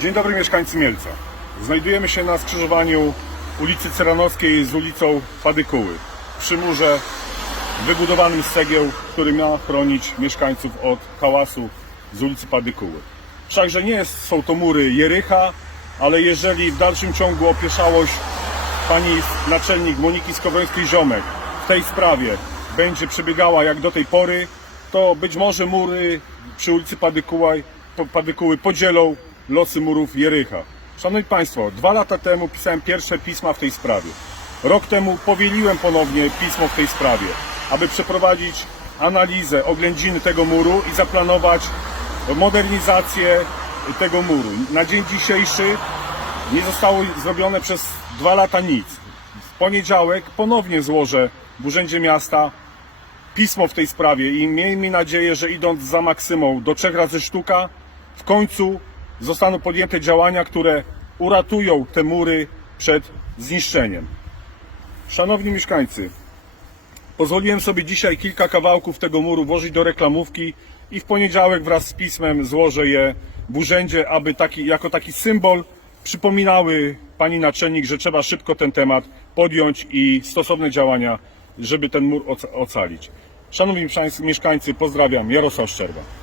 Dzień dobry mieszkańcy Mielca. Znajdujemy się na skrzyżowaniu ulicy Ceranowskiej z ulicą Fadykuły. Przy murze wybudowanym z cegieł, który ma chronić mieszkańców od hałasu z ulicy Padykuły. Wszakże nie jest, są to mury Jericha, ale jeżeli w dalszym ciągu opieszałość pani naczelnik Moniki Skowrońskiej-Ziomek w tej sprawie będzie przebiegała jak do tej pory, to być może mury przy ulicy Padykuły podzielą losy murów Jericha. Szanowni Państwo, dwa lata temu pisałem pierwsze pisma w tej sprawie. Rok temu powieliłem ponownie pismo w tej sprawie, aby przeprowadzić analizę oględziny tego muru i zaplanować modernizację tego muru. Na dzień dzisiejszy nie zostało zrobione przez dwa lata nic. W poniedziałek ponownie złożę w Urzędzie Miasta pismo w tej sprawie i miejmy nadzieję, że idąc za maksymą do trzech razy sztuka, w końcu zostaną podjęte działania, które uratują te mury przed zniszczeniem. Szanowni mieszkańcy, pozwoliłem sobie dzisiaj kilka kawałków tego muru włożyć do reklamówki i w poniedziałek wraz z pismem złożę je w urzędzie, aby taki, jako taki symbol przypominały pani naczelnik, że trzeba szybko ten temat podjąć i stosowne działania, żeby ten mur oc- ocalić. Szanowni mieszkańcy, pozdrawiam, Jarosław Szczerba.